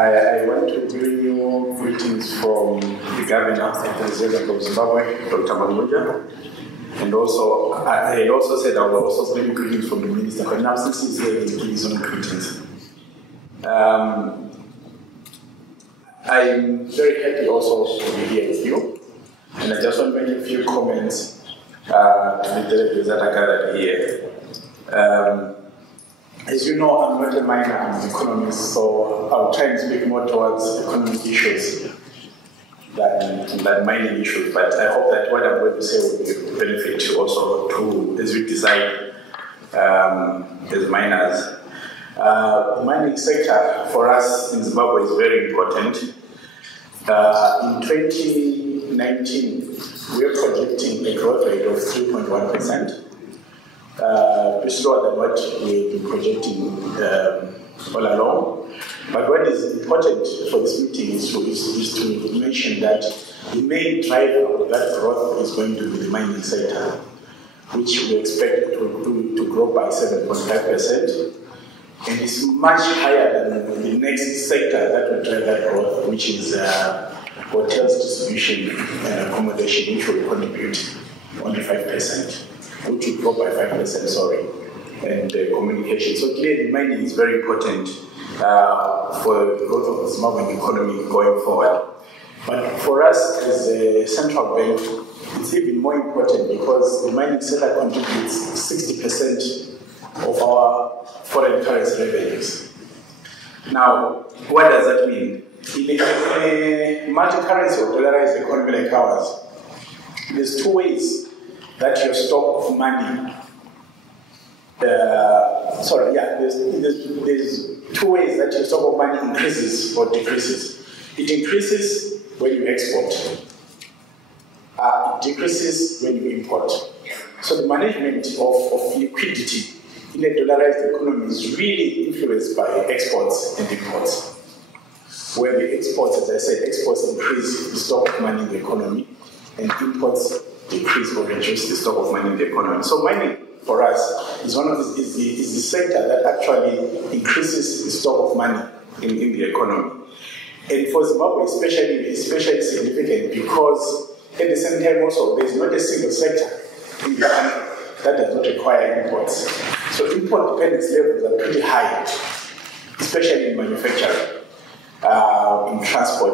I want to bring you greetings from the Governor of the President of Zimbabwe, Dr. Mlambo. And also, I had also said I will also bring greetings from the Minister, but now since he's here, he'll give his own greetings. I'm very happy also to be here with you. And I just want to make a few comments to the delegates that are gathered here. As you know, I'm not a miner, I'm an economist, so I'll try and speak more towards economic issues than mining issues. But I hope that what I'm going to say will be of benefit also to as we decide as miners. The mining sector for us in Zimbabwe is very important. In 2019, we are projecting a growth rate of 3.1%. Slower than what we've been projecting all along. But what is important for this meeting is to mention that the main driver of that growth is going to be the mining sector, which we expect to grow by 7.5%. And it's much higher than the next sector that will drive that growth, which is hotels, distribution, and accommodation, which will contribute only 5%. Which will grow by 5%, sorry, and communication. So clearly mining is very important for the growth of the Zimbabwean economy going forward. But for us as a central bank, it's even more important because the mining sector contributes 60% of our foreign currency revenues. Now, what does that mean? In a multi-currency or dollarized economy like ours, there's two ways that your stock of money, there's two ways that your stock of money increases or decreases. It increases when you export. It decreases when you import. So the management of liquidity in a dollarized economy is really influenced by exports and imports. Where the exports, as I said, exports increase the stock of money in the economy, and imports decrease or reduce the stock of money in the economy. So mining for us is the sector that actually increases the stock of money in the economy. And for Zimbabwe especially significant because at the same time also there is not a single sector in the country that does not require imports. So import dependence levels are pretty high, especially in manufacturing. In transport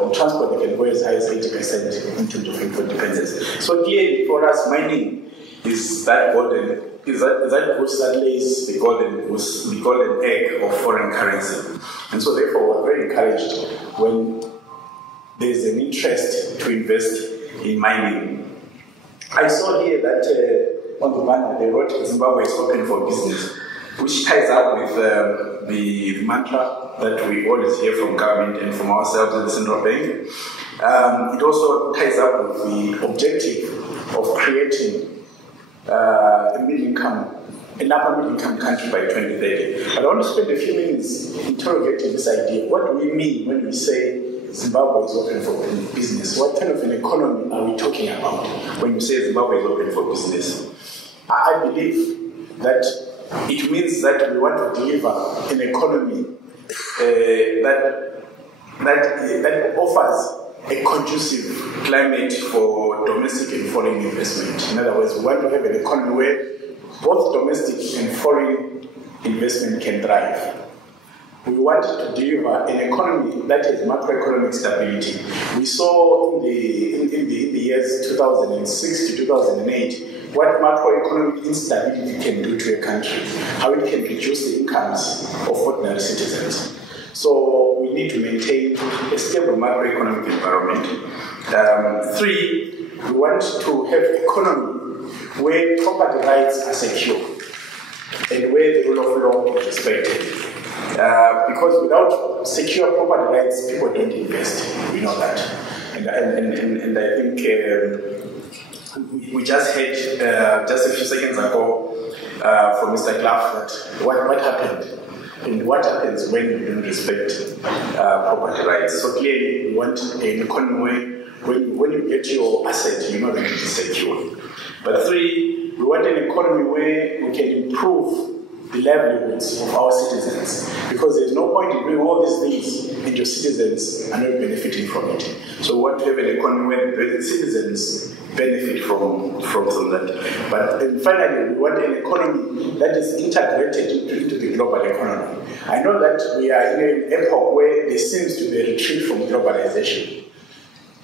they can go as high as 80% in terms of import dependency. So clearly for us, mining is that golden goose that lays the golden egg of foreign currency. And so therefore we're very encouraged when there's an interest to invest in mining. I saw here that on the banner they wrote Zimbabwe is open for business, which ties up with the mantra that we always hear from government and from ourselves in the central bank. It also ties up with the objective of creating an upper middle income country by 2030. But I want to spend a few minutes interrogating this idea. What do we mean when we say Zimbabwe is open for business? What kind of an economy are we talking about when we say Zimbabwe is open for business? I believe that it means that we want to deliver an economy that offers a conducive climate for domestic and foreign investment. In other words, we want to have an economy where both domestic and foreign investment can thrive. We want to deliver an economy that has macroeconomic stability. We saw in the years 2006 to 2008 what macroeconomic instability can do to a country, how it can reduce the incomes of ordinary citizens. So we need to maintain a stable macroeconomic environment. 3, we want to have an economy where property rights are secure and where the rule of law is respected. Because without secure property rights, people don't invest. We know that. And I think we just heard just a few seconds ago from Mr. Claff that what happened and what happens when you don't respect property rights. So clearly, we want an economy where when you get your asset, you know that it is secure. But 3, we want an economy where we can improve the livelihoods of our citizens, because there's no point in doing all these things and your citizens are not benefiting from it. So we want to have an economy where the citizens benefit from that. But finally, we want an economy that is integrated into the global economy. I know that we are in an epoch where there seems to be a retreat from globalization,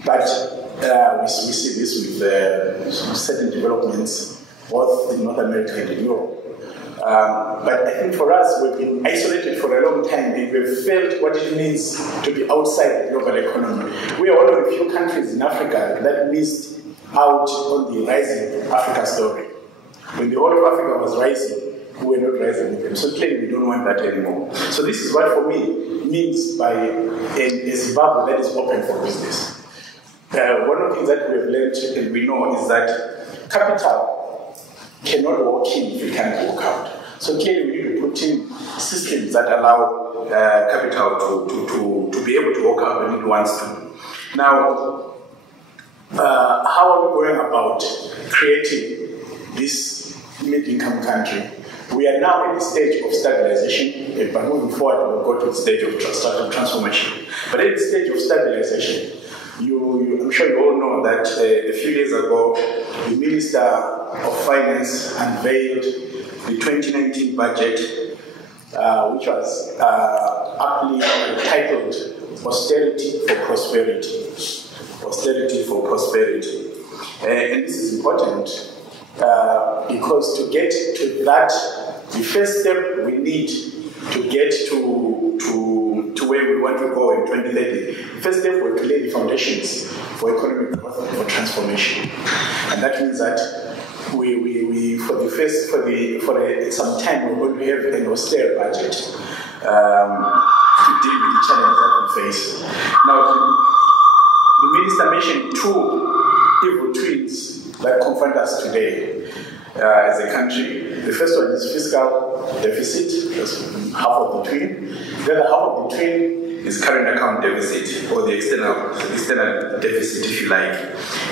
but we see this with certain developments, both in North America and in Europe. But I think for us, we've been isolated for a long time and we've felt what it means to be outside the global economy. We are one of the few countries in Africa that missed out on the rising Africa story. When the whole of Africa was rising, we were not rising with them. So clearly we don't want that anymore. So this is what for me means by a Zimbabwe that is open for business. One of the things that we have learned and we know is that capital cannot walk in if it can't walk out. So clearly we need to put in systems that allow capital to be able to walk out when it wants to. Now, how are we going about creating this mid-income country? We are now at the stage of stabilization, but moving forward we'll go to the stage of transformation. But at the stage of stabilization, I'm sure you all know that a few days ago, the Minister of Finance unveiled the 2019 budget, which was aptly titled Austerity for Prosperity. Austerity for Prosperity. And this is important because to get to that, the first step we need to get to where we want to go in 2030. First step was to lay the foundations for economic growth and for transformation, and that means that we for some time we're going to have an austere budget to deal with the challenges that we face. Now, the minister mentioned two evil twins that confront us today as a country. The first one is fiscal deficit, that's half of the twin. The other half of the twin is current account deficit, or the external deficit, if you like.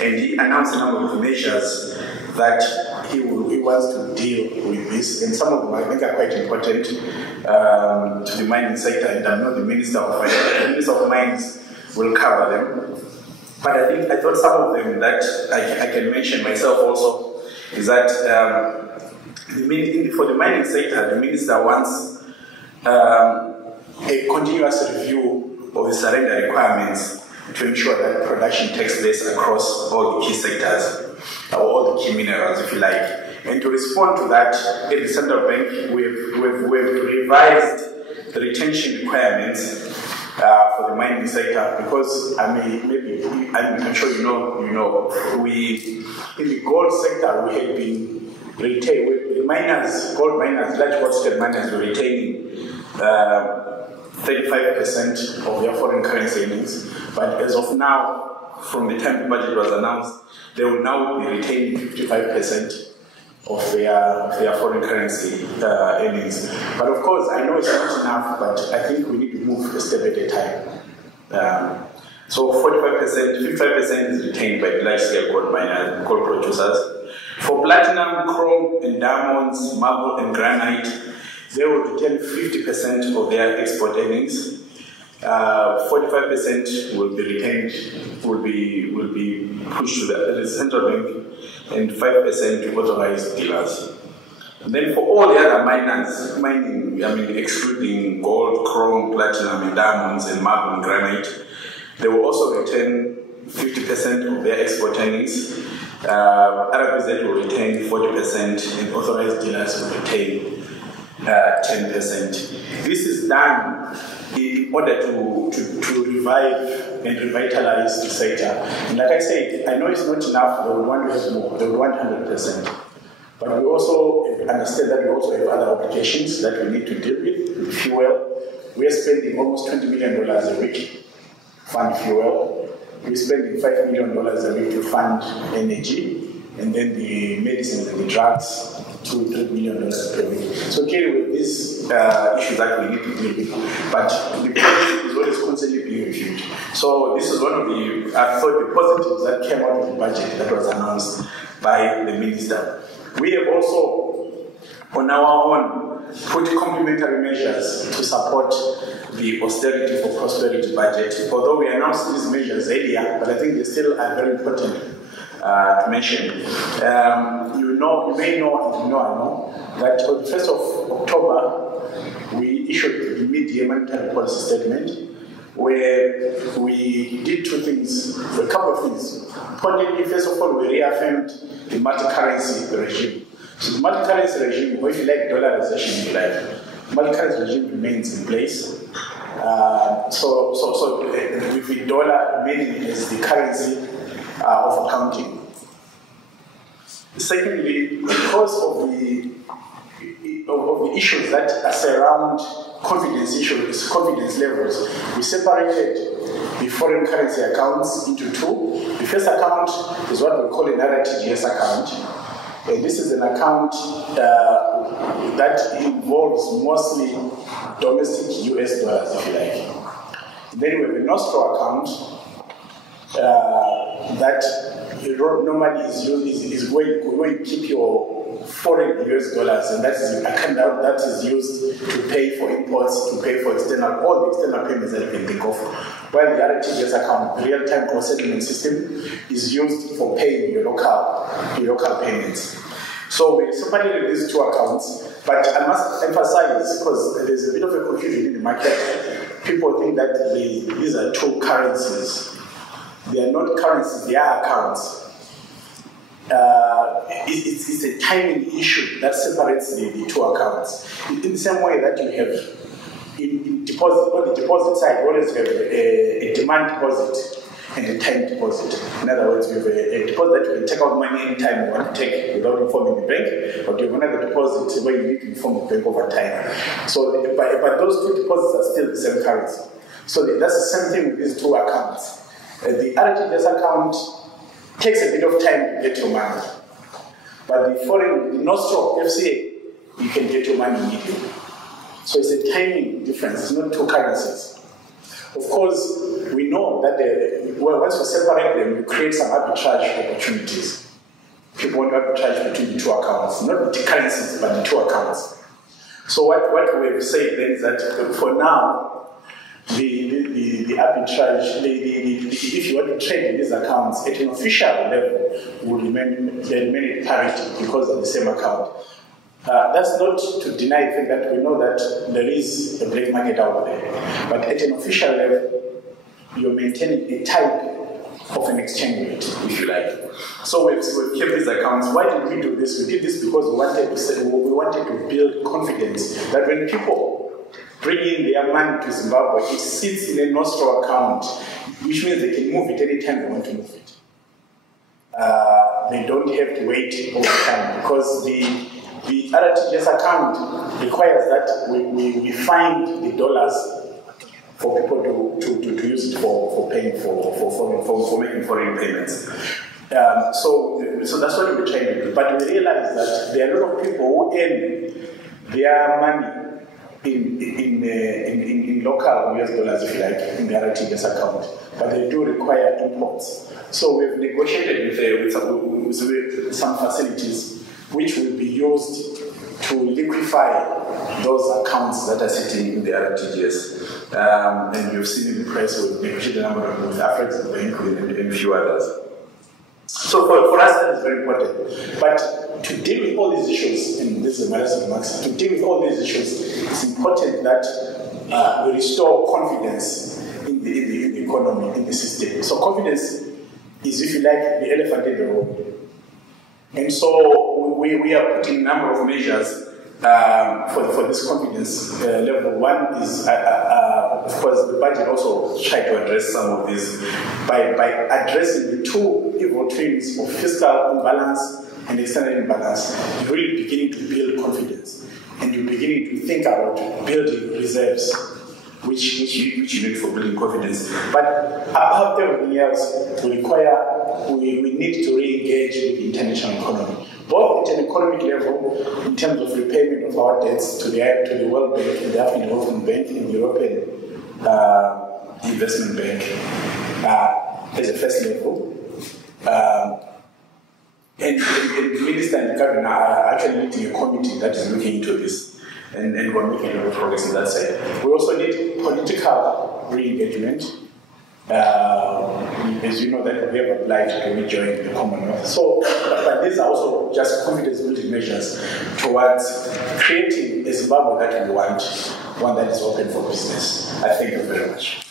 And he announced a number of measures that he wants to deal with this, and some of them I think are quite important to the mining sector, and I know the Minister of Mines will cover them. But I thought some of them that I can mention myself also is that for the mining sector, the minister wants a continuous review of the surrender requirements to ensure that production takes place across all the key sectors, or all the key minerals, if you like. And to respond to that, at the central bank, we've revised the retention requirements for the mining sector, because I'm sure you know, we in the gold sector we had been retaining gold miners, large gold miners were retaining 35% of their foreign currency earnings, but as of now, from the time the budget was announced, they will now be retaining 55% of their foreign currency earnings. But of course, I know it's not enough, but I think we need to move a step at a time. So 55% is retained by large-scale gold producers. For platinum, chrome, and diamonds, marble, and granite, they will retain 50% of their export earnings. 45% will be retained, will be pushed to the central bank, and 5% to authorized dealers. And then for all the other mining, excluding gold, chrome, platinum, and diamonds, and marble and granite, they will also retain 50% of their export earnings. RBZ will retain 40%, and authorized dealers will retain 10%. This is done in order to revive and revitalize the sector. And like I said, I know it's not enough, they would want to have more, they would want 100%. But we also understand that we also have other obligations that we need to deal with fuel. We are spending almost $20 million a week to fund fuel. We're spending $5 million a week to fund energy, and then the medicines and the drugs, $2-3 million per week. So clearly with these issues that we need to deal with, but the project is always constantly being reviewed. So this is one of the, I thought, the positives that came out of the budget that was announced by the minister. We have also on our own, put complementary measures to support the austerity for prosperity budget. Although we announced these measures earlier, but I think they still are very important to mention. You may know, and I know, that on the 1st of October, we issued the Meridien monetary policy statement, where we did two things, a couple of things. Importantly, first of all, we reaffirmed the multi-currency regime. So the multi-currency regime, or if you like dollarization, if you like, multi-currency regime remains in place. So with the dollar remaining as the currency of accounting. Secondly, because of the issues that surround confidence issues, confidence levels, we separated the foreign currency accounts into two. The first account is what we call an RTGS account. And this is an account that involves mostly domestic US dollars, if you like. Then we have a Nostro account that normally is where you keep your foreign US dollars, and that is an account that is used to pay for imports, to pay for all the external payments that you can think of. While the RTGS account, the real-time gross settlement system, is used for paying your local payments. So we separated these two accounts, but I must emphasize, because there's a bit of a confusion in the market, people think that these are two currencies. They are not currencies, they are accounts. It's a timing issue that separates the two accounts. In the same way that you have in deposit, on the deposit side, you always have a demand deposit and a time deposit. In other words, we have a deposit that you can take out money anytime you want to take without informing the bank, but you have another deposit where you need to inform the bank over time. So, but those two deposits are still the same currency. So that's the same thing with these two accounts. The RTGS account takes a bit of time to get your money, but the Nostro FCA, you can get your money immediately. So it's a timing difference, it's not two currencies. Of course, we know that once you separate them, you create some arbitrage opportunities. People want to arbitrage between the two accounts, not the currencies, but the two accounts. So what we have said then is that for now, the arbitrage, if you want to trade in these accounts at an official level, will remain in parity because of the same account. That's not to deny the fact that we know that there is a black market out there, but at an official level, you're maintaining a type of an exchange rate, if you like. So we've kept these accounts. Why did we do this? We did this because we wanted to build confidence that when people bring in their money to Zimbabwe, it sits in a Nostro account, which means they can move it anytime they want to move it. They don't have to wait all the time, because the RTGS account requires that we find the dollars for people to use it for paying for making foreign payments. So that's what we're trying to do. But we realize that there are a lot of people who earn their money in local US dollars, if you like, in the RTGS account, but they do require imports. So we've negotiated with some facilities which will be used to liquefy those accounts that are sitting in the RTGS. And you've seen in the press, we've negotiated a number of with African Bank and a few others. So for us, that is very important. But to deal with all these issues, and this is a matter of remarks, to deal with all these issues, it's important that we restore confidence in the economy, in the system. So confidence is, if you like, the elephant in the room. And so we are putting a number of measures for this confidence level. One is, of course, the budget also tried to address some of this by addressing the two evil twins of fiscal imbalance and external imbalance. You're really beginning to build confidence, and you're beginning to think about building reserves, which you need for building confidence. But above everything else, we need to re-engage with the international economy, both at an economic level, in terms of repayment of our debts to the World Bank, the African Development Bank, and the European Investment Bank as a first level. And the minister and the governor are actually leading a committee that is looking into this, and we're making a lot of progress on that side. We also need political re-engagement. As you know, that we have applied to rejoin the Commonwealth. So, but these are also just confidence-building measures towards creating a Zimbabwe that we want, one that is open for business. I thank you very much.